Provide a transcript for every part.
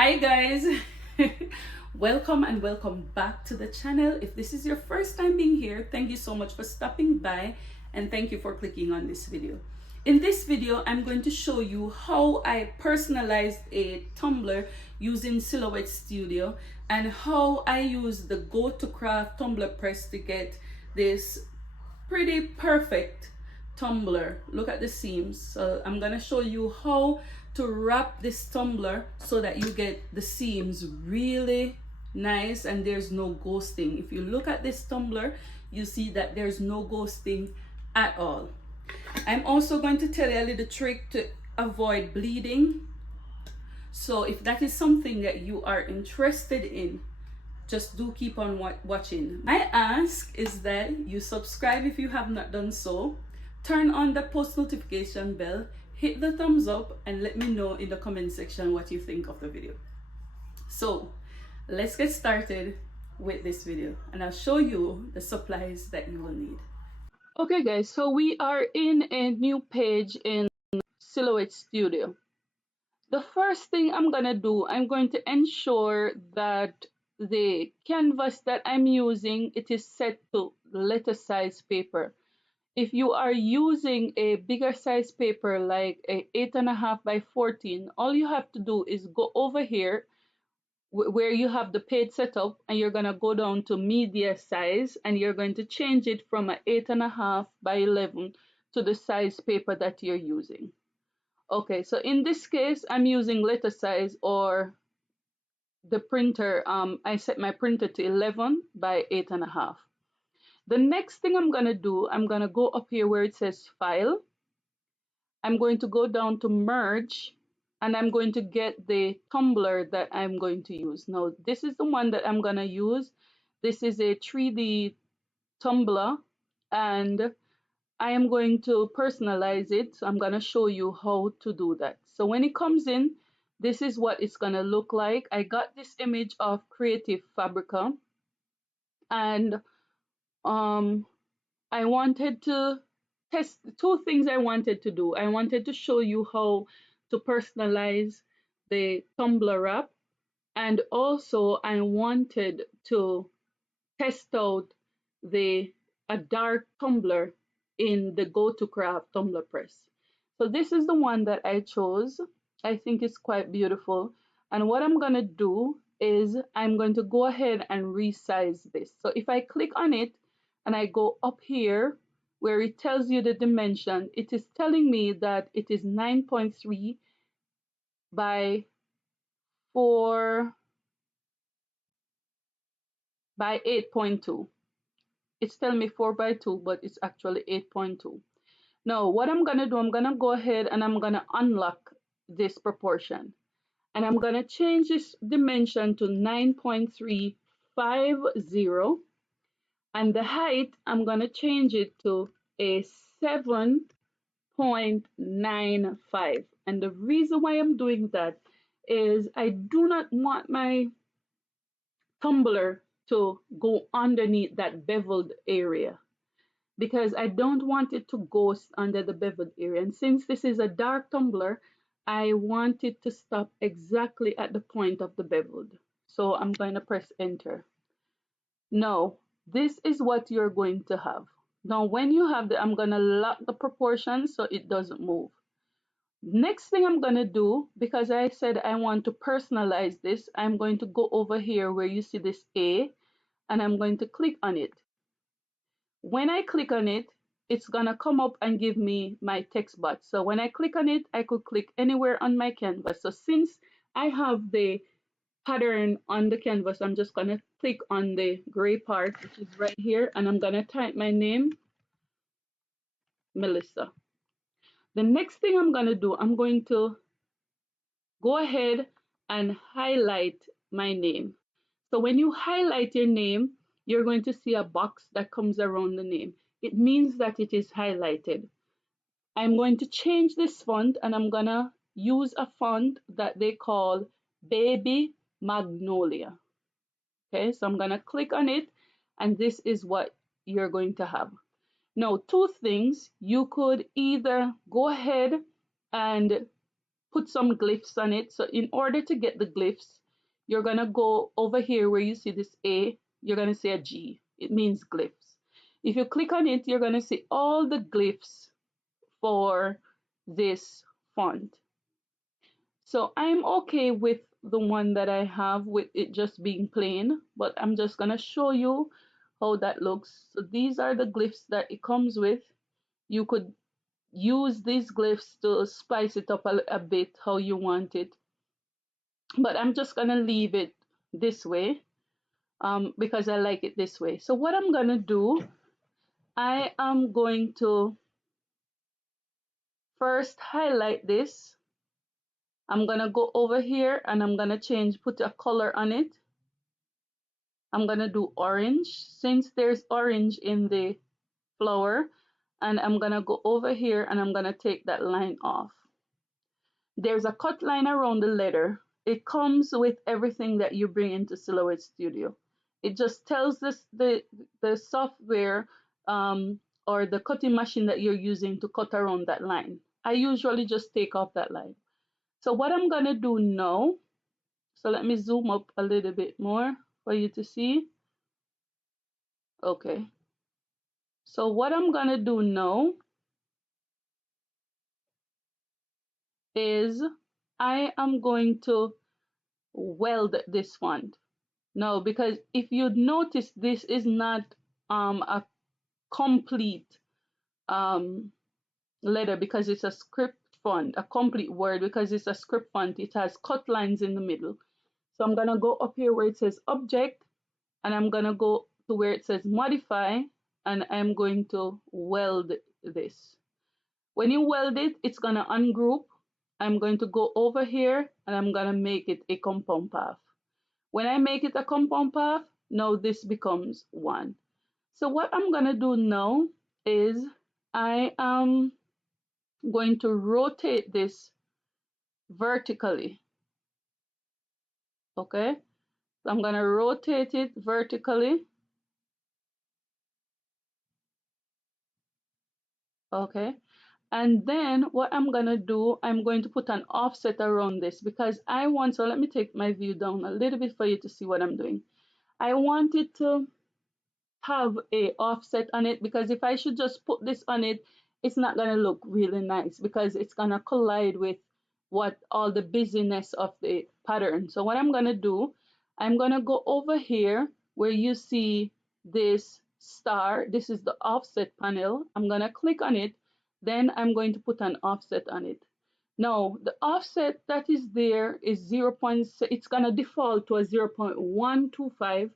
Hi guys. Welcome and welcome back to the channel. If this is your first time being here, thank you so much for stopping by and thank you for clicking on this video. In this video, I'm going to show you how I personalized a tumbler using Silhouette Studio and how I use the go2craft tumbler press to get this pretty perfect tumbler. Look at the seams. So I'm gonna show you how to wrap this tumbler so that you get the seams really nice and there's no ghosting. If you look at this tumbler, you see that there's no ghosting at all. I'm also going to tell you a little trick to avoid bleeding. So if that is something that you are interested in, just do keep on watching. My ask is that you subscribe if you have not done so, turn on the post notification bell, hit the thumbs up, and let me know in the comment section what you think of the video. So let's get started with this video and I'll show you the supplies that you will need. Okay guys, so we are in a new page in Silhouette Studio. The first thing I'm gonna do, I'm going to ensure that the canvas that I'm using, it is set to letter size paper. If you are using a bigger size paper like a 8.5 by 14, all you have to do is go over here where you have the page set up and you're gonna go down to media size and you're going to change it from an 8.5 by 11 to the size paper that you're using. Okay, so in this case, I'm using letter size or the printer. I set my printer to 11 by 8.5. The next thing I'm gonna do, I'm gonna go up here where it says file. I'm going to go down to merge and I'm going to get the tumbler that I'm going to use. Now, this is the one that I'm gonna use. This is a 3D tumbler and I am going to personalize it. So I'm going to show you how to do that. So when it comes in, this is what it's going to look like. I got this image of Creative Fabrica and I wanted to test two things I wanted to do. I wanted to show you how to personalize the tumbler wrap and also I wanted to test out a dark tumbler in the go2craft tumbler press. So this is the one that I chose. I think it's quite beautiful. And what I'm going to do is I'm going to go ahead and resize this. So if I click on it and I go up here where it tells you the dimension, it is telling me that it is 9.3 by 4 by 8.2. It's telling me 4 by 2, but it's actually 8.2. Now, what I'm going to do, I'm going to go ahead and I'm going to unlock this proportion. And I'm going to change this dimension to 9.350. And the height, I'm going to change it to a 7.95. And the reason why I'm doing that is I do not want my tumbler to go underneath that beveled area because I don't want it to ghost under the beveled area. And since this is a dark tumbler, I want it to stop exactly at the point of the beveled. So I'm going to press enter. Now, this is what you're going to have. Now, when you have I'm going to lock the proportions so it doesn't move. Next thing I'm going to do, because I said I want to personalize this, I'm going to go over here where you see this A, and I'm going to click on it. When I click on it, it's gonna come up and give me my text box. So when I click on it, I could click anywhere on my canvas. So since I have the pattern on the canvas, I'm just gonna click on the gray part, which is right here, and I'm gonna type my name, Melissa. The next thing I'm gonna do, I'm going to go ahead and highlight my name. So when you highlight your name, you're going to see a box that comes around the name. It means that it is highlighted. I'm going to change this font and I'm gonna use a font that they call Baby Magnolia. Okay, so I'm gonna click on it and this is what you're going to have. Now, two things, you could either go ahead and put some glyphs on it. So in order to get the glyphs, you're gonna go over here where you see this A, you're gonna see a G. It means glyphs. If you click on it, you're gonna see all the glyphs for this font. So I'm okay with the one that I have with it just being plain, but I'm just gonna show you how that looks. So these are the glyphs that it comes with. You could use these glyphs to spice it up a bit how you want it, but I'm just gonna leave it this way because I like it this way. So what I'm gonna do, I am going to first highlight this. I'm gonna go over here and I'm gonna put a color on it. I'm gonna do orange since there's orange in the flower, and I'm gonna go over here and I'm gonna take that line off. There's a cut line around the letter. It comes with everything that you bring into Silhouette Studio. It just tells us the software or the cutting machine that you're using to cut around that line. I usually just take off that line. So what I'm gonna do now, so let me zoom up a little bit more for you to see. Okay. So what I'm gonna do now is I am going to weld this font. No, because if you notice, this is not a complete letter because it's a script font, a complete word because it's a script font. It has cut lines in the middle. So I'm gonna go up here where it says object, and I'm gonna go to where it says modify, and I'm going to weld this. When you weld it, it's gonna ungroup. I'm going to go over here and I'm gonna make it a compound path. When I make it a compound path, now this becomes one. So what I'm gonna do now is I am going to rotate this vertically. Okay, so I'm gonna rotate it vertically. Okay, and then what I'm gonna do, I'm going to put an offset around this because I want, so let me take my view down a little bit for you to see what I'm doing. I want it to have a offset on it because if I should just put this on it, it's not gonna look really nice because it's gonna collide with what all the busyness of the pattern. So what I'm gonna do, I'm gonna go over here where you see this star. This is the offset panel. I'm gonna click on it, then I'm going to put an offset on it. Now the offset that is there is 0. It's gonna default to a 0.125,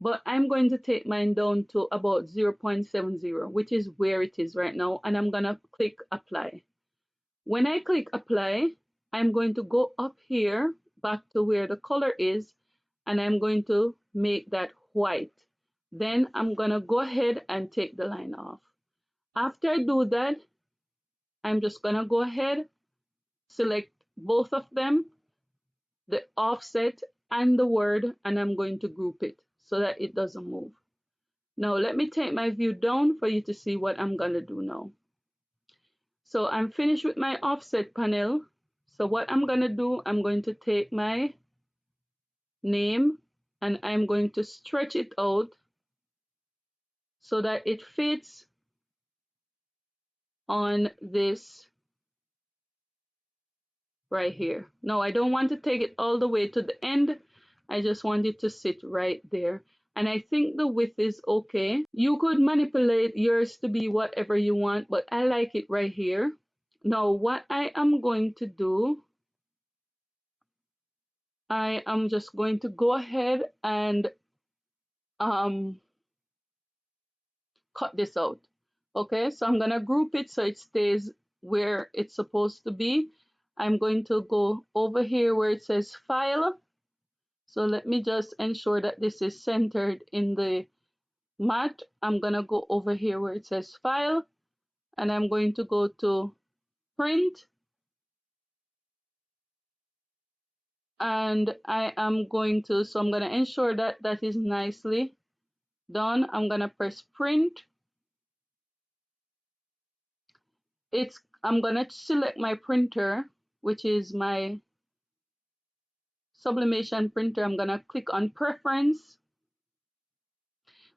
but I'm going to take mine down to about 0.70, which is where it is right now, and I'm gonna click apply. When I click apply, I'm going to go up here back to where the color is, and I'm going to make that white. Then I'm gonna go ahead and take the line off. After I do that, I'm just gonna go ahead, select both of them, the offset and the word, and I'm going to group it so that it doesn't move. Now let me take my view down for you to see what I'm gonna do now. So I'm finished with my offset panel. So what I'm gonna do, I'm going to take my name and I'm going to stretch it out so that it fits on this right here. No, I don't want to take it all the way to the end. I just want it to sit right there. And I think the width is okay. You could manipulate yours to be whatever you want, but I like it right here. Now what I am going to do, I am just going to go ahead and cut this out. Okay, so I'm gonna group it so it stays where it's supposed to be. I'm going to go over here where it says file. So let me just ensure that this is centered in the mat. I'm gonna go over here where it says file, and I'm going to go to print, and I am going to, so I'm gonna ensure that that is nicely done. I'm gonna press print. I'm gonna select my printer which is my sublimation printer, I'm gonna click on preference.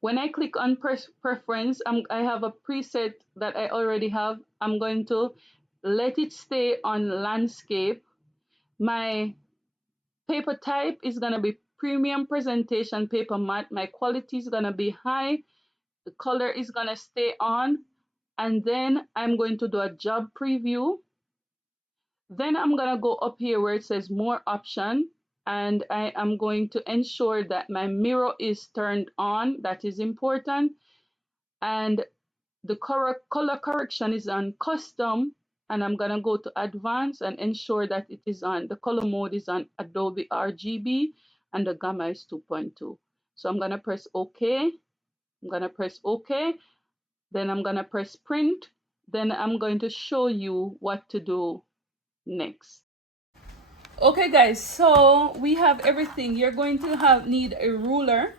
When I click on preference, I have a preset that I already have. I'm going to let it stay on landscape. My paper type is going to be premium presentation paper matte. My quality is going to be high. The color is going to stay on. And then I'm going to do a job preview. Then I'm going to go up here where it says more option. And I am going to ensure that my mirror is turned on. That is important. And the color correction is on custom, and I'm gonna go to advanced and ensure that it is on, the color mode is on Adobe RGB and the gamma is 2.2. So I'm gonna press OK. I'm gonna press OK. Then I'm gonna press print. Then I'm going to show you what to do next. Okay guys, so we have everything. You're going to need a ruler.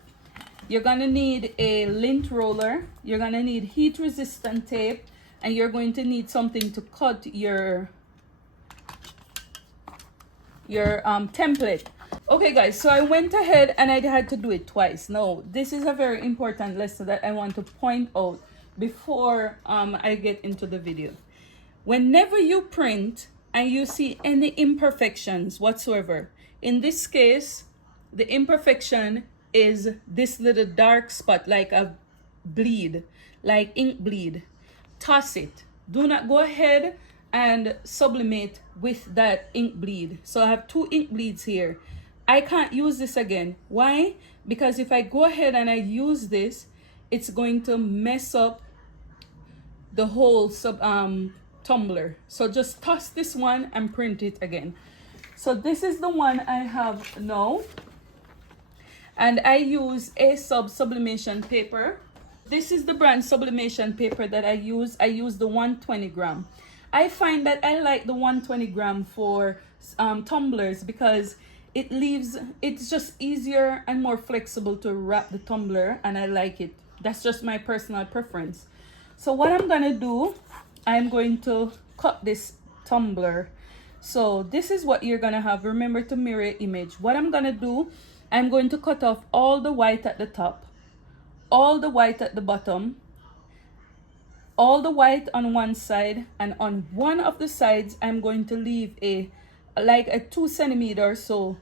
You're gonna need a lint roller. You're gonna need heat resistant tape, and you're going to need something to cut your template. Okay guys, so I went ahead and I had to do it twice. Now, this is a very important lesson that I want to point out before I get into the video. Whenever you print and you see any imperfections whatsoever, in this case, the imperfection is this little dark spot, like a bleed, like ink bleed. Toss it. Do not go ahead and sublimate with that ink bleed. So I have 2 ink bleeds here. I can't use this again. Why? Because if I go ahead and I use this, it's going to mess up the whole tumbler. So just toss this one and print it again. So this is the one I have now, and I use a sublimation paper. This is the brand sublimation paper that I use. I use the 120 gram. I find that I like the 120 gram for tumblers because it's just easier and more flexible to wrap the tumbler, and I like it. That's just my personal preference. So what I'm gonna do, I'm going to cut this tumbler. So this is what you're gonna have. Remember to mirror image. What I'm gonna do, I'm going to cut off all the white at the top, all the white at the bottom, all the white on one side, and on one of the sides I'm going to leave like a 2 centimeter or so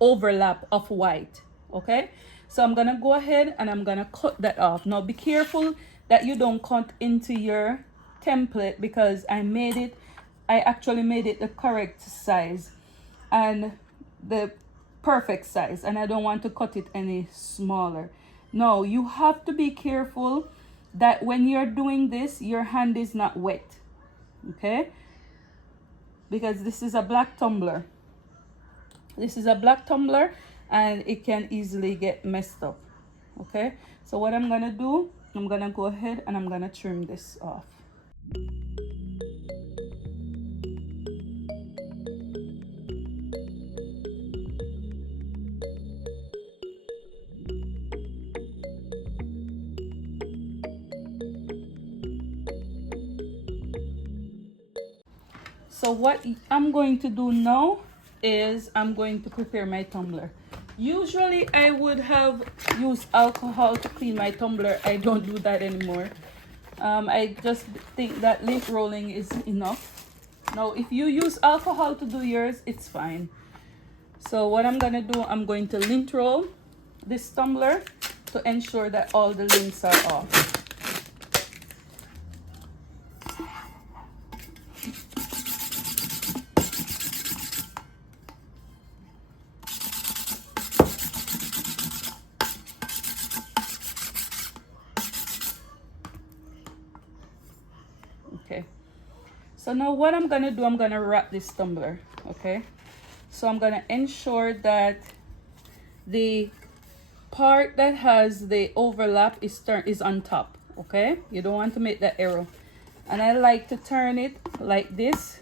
overlap of white. Okay, so I'm gonna go ahead and I'm gonna cut that off. Now be careful that you don't cut into your template, because I actually made it the correct size and the perfect size, and I don't want to cut it any smaller. No, you have to be careful that when you're doing this, your hand is not wet, okay? Because this is a black tumbler. This is a black tumbler and it can easily get messed up, okay? So what I'm gonna do, I'm gonna go ahead and I'm gonna trim this off. So what I'm going to do now is I'm going to prepare my tumbler. Usually I would have used alcohol to clean my tumbler. I don't do that anymore. I just think that lint rolling is enough. Now if you use alcohol to do yours, it's fine. So what I'm gonna do, I'm going to lint roll this tumbler to ensure that all the lints are off. Okay, so now what I'm gonna do, I'm gonna wrap this tumbler. Okay, so I'm gonna ensure that the part that has the overlap is on top. Okay, you don't want to make that error. And I like to turn it like this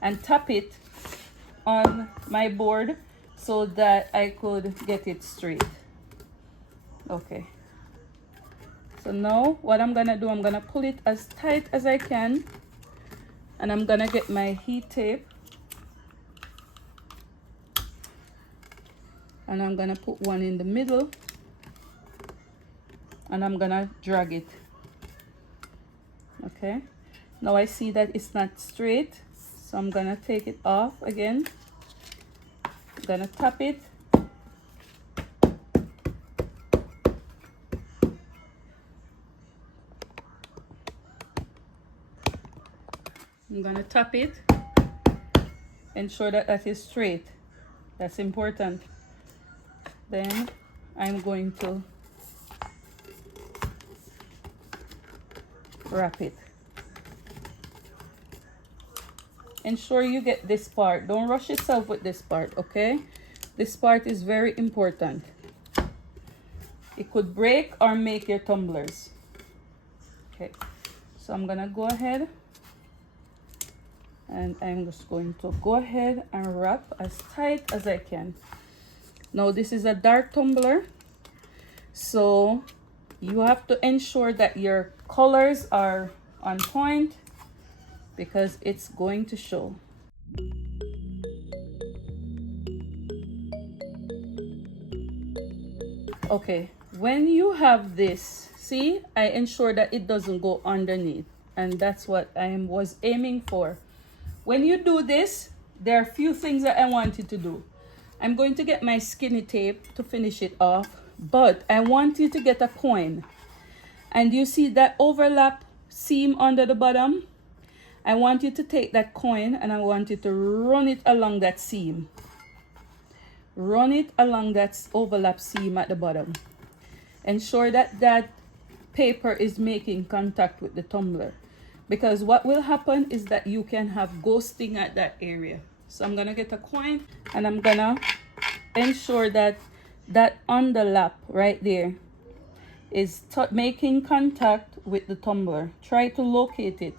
and tap it on my board so that I could get it straight. Okay, so now what I'm gonna do, I'm gonna pull it as tight as I can And I'm gonna get my heat tape, and I'm gonna put one in the middle, and I'm gonna drag it. Okay, now I see that it's not straight, so I'm gonna take it off again. I'm gonna tap it. I'm gonna tap it, ensure that that is straight. That's important. Then I'm going to wrap it. Ensure you get this part. Don't rush yourself with this part, okay? This part is very important. It could break or make your tumblers. Okay, so I'm gonna go ahead and I'm just going to go ahead and wrap as tight as I can. Now this is a dark tumbler, so you have to ensure that your colors are on point because it's going to show. Okay, when you have this, see, I ensure that it doesn't go underneath, and that's what I was aiming for. When you do this, there are a few things that I want you to do. I'm going to get my skinny tape to finish it off, but I want you to get a coin. And you see that overlap seam under the bottom? I want you to take that coin and I want you to run it along that seam. Run it along that overlap seam at the bottom. Ensure that that paper is making contact with the tumbler. Because what will happen is that you can have ghosting at that area. So I'm gonna get a coin and I'm gonna ensure that that underlap right there is making contact with the tumbler. Try to locate it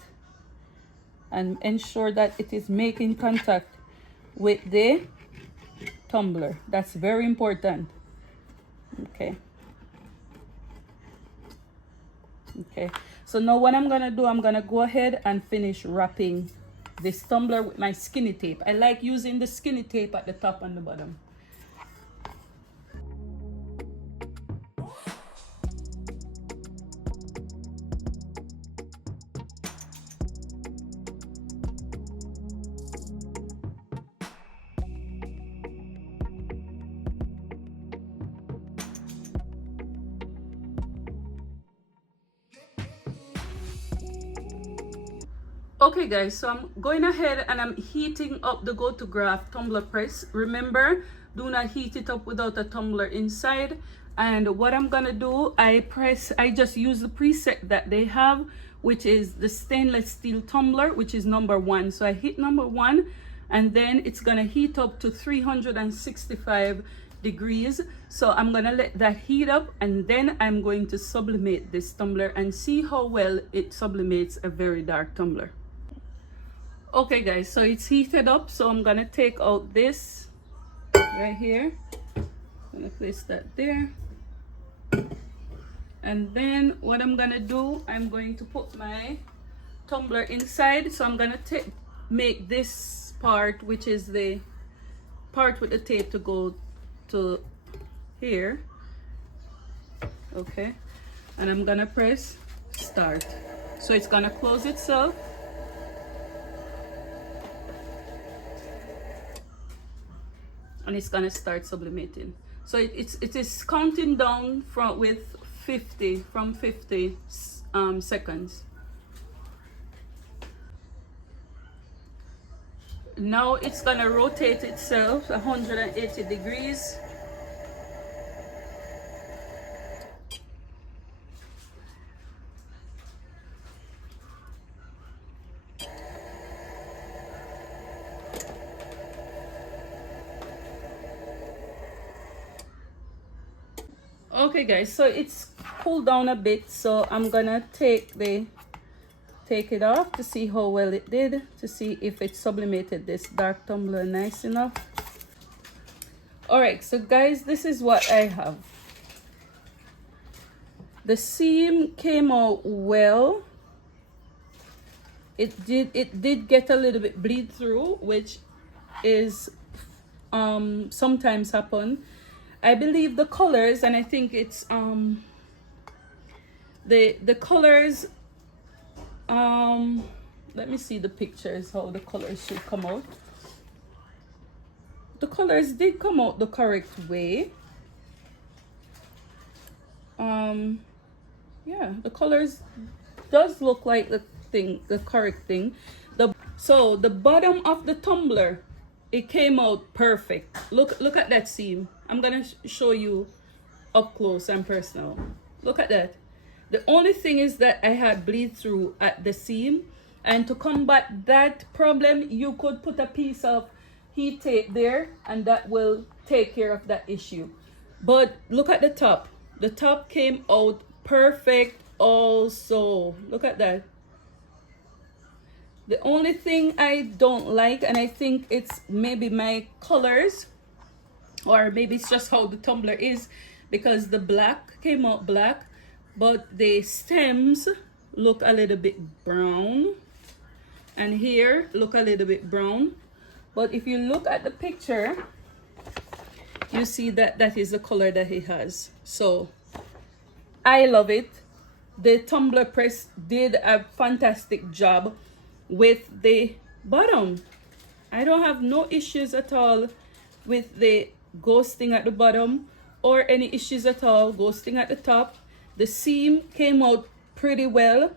and ensure that it is making contact with the tumbler. That's very important. Okay. Okay, so now what I'm gonna do, I'm gonna go ahead and finish wrapping this tumbler with my skinny tape. I like using the skinny tape at the top and the bottom. Okay guys, so I'm going ahead and I'm heating up the go2craft tumbler press. Remember, do not heat it up without a tumbler inside. And what I'm gonna do, I just use the preset that they have, which is the stainless steel tumbler, which is number 1. So I hit number 1 and then it's gonna heat up to 365 degrees. So I'm gonna let that heat up and then I'm going to sublimate this tumbler and see how well it sublimates a very dark tumbler. Okay guys, so it's heated up, so I'm gonna take out this right here. I'm gonna place that there. And then what I'm gonna do, I'm going to put my tumbler inside. So I'm gonna make this part, which is the part with the tape, to go to here. Okay, and I'm gonna press start. So it's gonna close itself. And it's gonna start sublimating. So it is counting down from 50 seconds. Now it's gonna rotate itself 180 degrees. Okay guys, so it's cooled down a bit, so I'm gonna take it off to see how well it did, to see if it sublimated this dark tumbler nice enough. All right, so guys, this is what I have. The seam came out well. it did get a little bit bleed through, which is sometimes happen. I believe the colors, and I think it's the colors, let me see the pictures how the colors should come out. The colors did come out the correct way. Yeah, the colors does look like the correct thing. So the bottom of the tumbler, it came out perfect. Look at that seam. I'm gonna show you up close and personal. Look at that. The only thing is that I had bleed through at the seam, and to combat that problem, you could put a piece of heat tape there, and that will take care of that issue. But look at the top. The top came out perfect also. Look at that. The only thing I don't like, and I think it's maybe my colors, or maybe it's just how the tumbler is, because the black came out black, but the stems look a little bit brown, and here look a little bit brown. But if you look at the picture, you see that that is the color that he has. So I love it. The tumbler press did a fantastic job with the bottom. I don't have no issues at all with the ghosting at the bottom, or any issues at all ghosting at the top. The seam came out pretty well.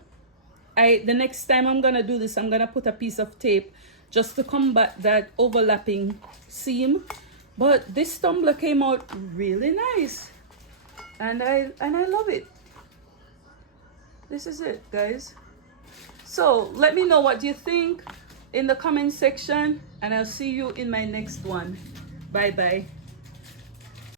The next time I'm gonna do this, I'm gonna put a piece of tape just to combat that overlapping seam. But this tumbler came out really nice, and I love it. This is it, guys. So let me know what you think in the comment section, and I'll see you in my next one. Bye bye.